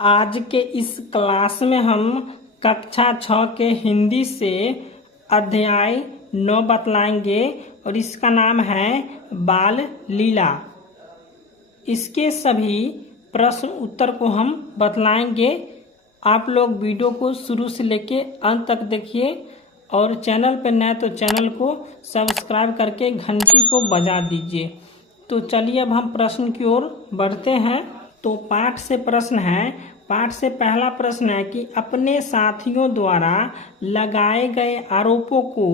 आज के इस क्लास में हम कक्षा 6 के हिंदी से अध्याय 9 बतलाएंगे और इसका नाम है बाल लीला। इसके सभी प्रश्न उत्तर को हम बतलाएंगे। आप लोग वीडियो को शुरू से लेके अंत तक देखिए और चैनल पर नए तो चैनल को सब्सक्राइब करके घंटी को बजा दीजिए। तो चलिए अब हम प्रश्न की ओर बढ़ते हैं। तो पाठ से प्रश्न है। पाठ से पहला प्रश्न है कि अपने साथियों द्वारा लगाए गए आरोपों को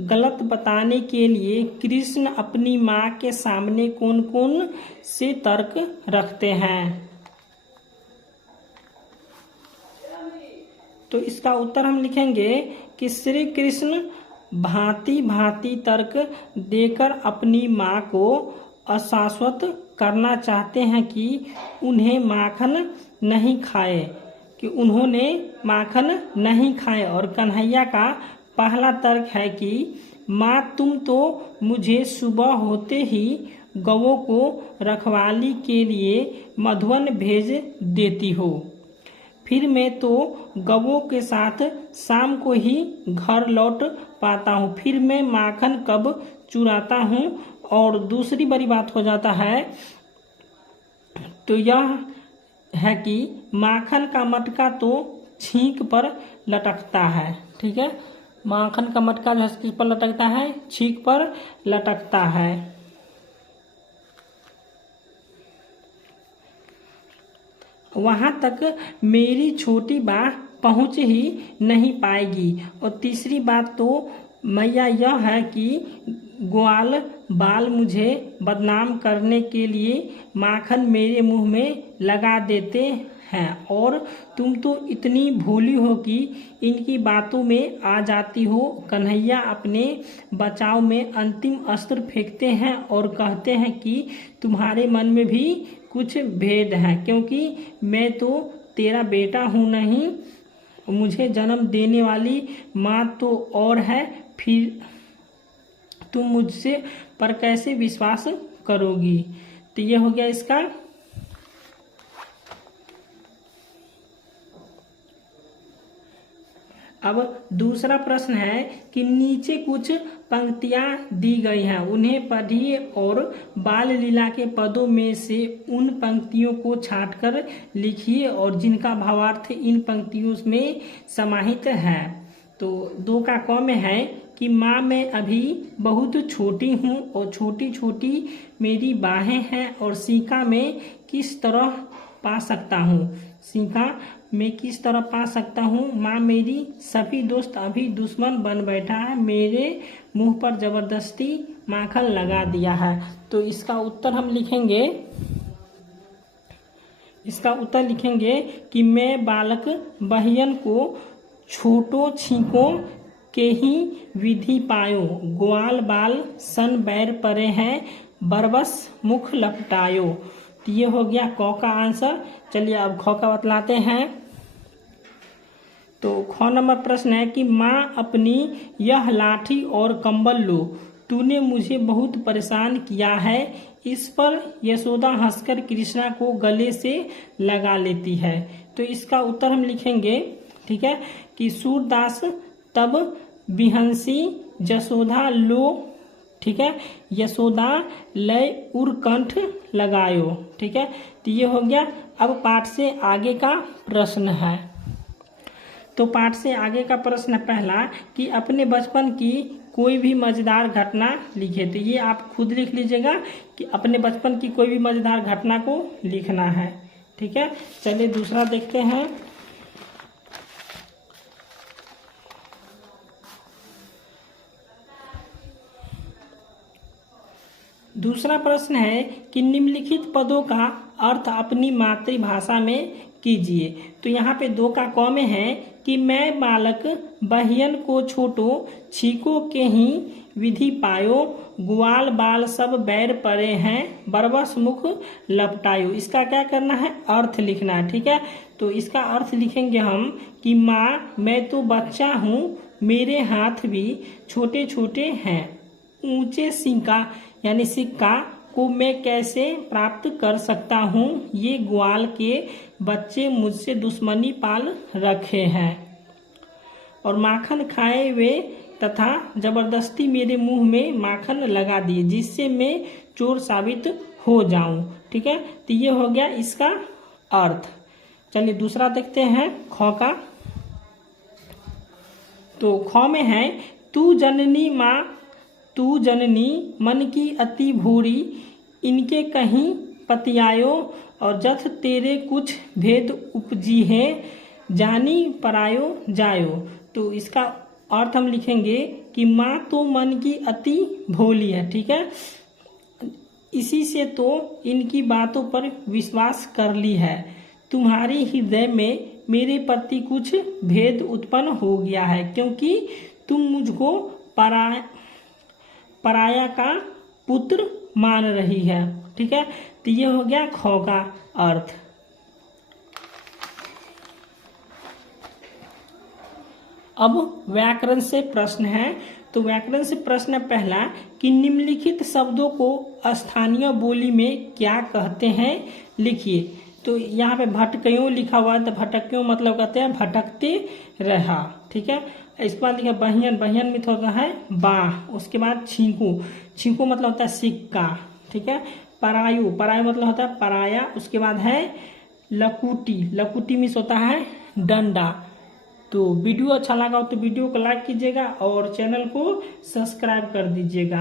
गलत बताने के लिए कृष्ण अपनी माँ के सामने कौन कौन से तर्क रखते हैं। तो इसका उत्तर हम लिखेंगे कि श्री कृष्ण भांति भांति तर्क देकर अपनी माँ को आश्वस्त करना चाहते हैं कि उन्हें माखन नहीं खाए, कि उन्होंने माखन नहीं खाए। और कन्हैया का पहला तर्क है कि माँ तुम तो मुझे सुबह होते ही गौओं को रखवाली के लिए मधुवन भेज देती हो, फिर मैं तो गौओं के साथ शाम को ही घर लौट पाता हूँ, फिर मैं माखन कब चुराता हूँ। और दूसरी बड़ी बात हो जाता है तो यह है कि माखन का मटका तो छींक पर लटकता है। ठीक है, माखन का मटका जो किस पर लटकता है? छींक पर लटकता है। वहाँ तक मेरी छोटी बाह पहुँच ही नहीं पाएगी। और तीसरी बात तो मैया यह है कि ग्वाल बाल मुझे बदनाम करने के लिए माखन मेरे मुंह में लगा देते हैं और तुम तो इतनी भोली हो कि इनकी बातों में आ जाती हो। कन्हैया अपने बचाव में अंतिम अस्त्र फेंकते हैं और कहते हैं कि तुम्हारे मन में भी कुछ भेद है, क्योंकि मैं तो तेरा बेटा हूँ नहीं, मुझे जन्म देने वाली माँ तो और है, फिर तुम मुझसे पर कैसे विश्वास करोगी। तो ये हो गया इसका। अब दूसरा प्रश्न है कि नीचे कुछ पंक्तियां दी गई हैं, उन्हें पढ़िए और बाल लीला के पदों में से उन पंक्तियों को छांटकर लिखिए और जिनका भावार्थ इन पंक्तियों में समाहित है। तो 2 का क में है कि माँ मैं अभी बहुत छोटी हूँ और छोटी छोटी मेरी बाहें हैं और सीका में किस तरह पा सकता हूँ, सीका मैं किस तरह पा सकता हूँ। माँ मेरी सभी दोस्त अभी दुश्मन बन बैठा है, मेरे मुंह पर जबरदस्ती माखन लगा दिया है। तो इसका उत्तर हम लिखेंगे, इसका उत्तर लिखेंगे कि मैं बालक बहियन को छोटो छींको के ही विधि पायो, ग्वाल बाल सन बैर परे हैं, बरबस मुख लपटायो। तो ये हो गया क का आंसर। चलिए अब ख का बतलाते हैं। तो ख नंबर प्रश्न है कि माँ अपनी यह लाठी और कंबल लो, तूने मुझे बहुत परेशान किया है। इस पर यशोदा हंसकर कृष्णा को गले से लगा लेती है। तो इसका उत्तर हम लिखेंगे, ठीक है, कि सूरदास तब बिहंसी जसोदा लो, ठीक है, यशोदा लय उरकंठ लगायो। ठीक है, तो ये हो गया। अब पाठ से आगे का प्रश्न है। तो पाठ से आगे का प्रश्न पहला कि अपने बचपन की कोई भी मजेदार घटना लिखे। तो ये आप खुद लिख लीजिएगा कि अपने बचपन की कोई भी मजेदार घटना को लिखना है। ठीक है, चलिए दूसरा देखते हैं। दूसरा प्रश्न है कि निम्नलिखित पदों का अर्थ अपनी मातृभाषा में कीजिए। तो यहाँ पे 2 का क में है कि मैं बालक बहियन को छोटो छीको के ही विधि पायो, ग्वाल बाल सब बैर परे हैं, बरबस मुख लपटायो। इसका क्या करना है? अर्थ लिखना है। ठीक है, तो इसका अर्थ लिखेंगे हम कि माँ मैं तो बच्चा हूँ, मेरे हाथ भी छोटे छोटे हैं, ऊंचे सिक्का यानी सिक्का को मैं कैसे प्राप्त कर सकता हूँ, ये ग्वाल के बच्चे मुझसे दुश्मनी पाल रखे हैं और माखन खाए वे तथा जबरदस्ती मेरे मुंह में माखन लगा दिए जिससे मैं चोर साबित हो जाऊं। ठीक है, तो ये हो गया इसका अर्थ। चलिए दूसरा देखते हैं ख का। तो ख में है तू जननी माँ तू जननी मन की अति भूरी इनके कहीं पतियायो और जथ तेरे कुछ भेद उपजी है जानी परायो जायो। तो इसका अर्थ हम लिखेंगे कि माँ तो मन की अति भोली है। ठीक है, इसी से तो इनकी बातों पर विश्वास कर ली है। तुम्हारे हृदय में मेरे प्रति कुछ भेद उत्पन्न हो गया है क्योंकि तुम मुझको पराया का पुत्र मान रही है। ठीक है, तो ये हो गया ख का अर्थ। अब व्याकरण से प्रश्न है। तो व्याकरण से प्रश्न है पहला कि निम्नलिखित शब्दों को स्थानीय बोली में क्या कहते हैं, लिखिए। तो यहाँ पे भटक्यों लिखा हुआ है, तो भटक्यों मतलब कहते हैं भटकते रहा। ठीक है, इसके बाद लिखा बहियन, बहियन में होता है बाह। उसके बाद छींकू, छींकू मतलब होता है सिक्का। ठीक है, परायु, परायु मतलब होता है पराया। उसके बाद है लकुटी, लकुटी में होता है डंडा। तो वीडियो अच्छा लगा हो तो वीडियो को लाइक कीजिएगा और चैनल को सब्सक्राइब कर दीजिएगा।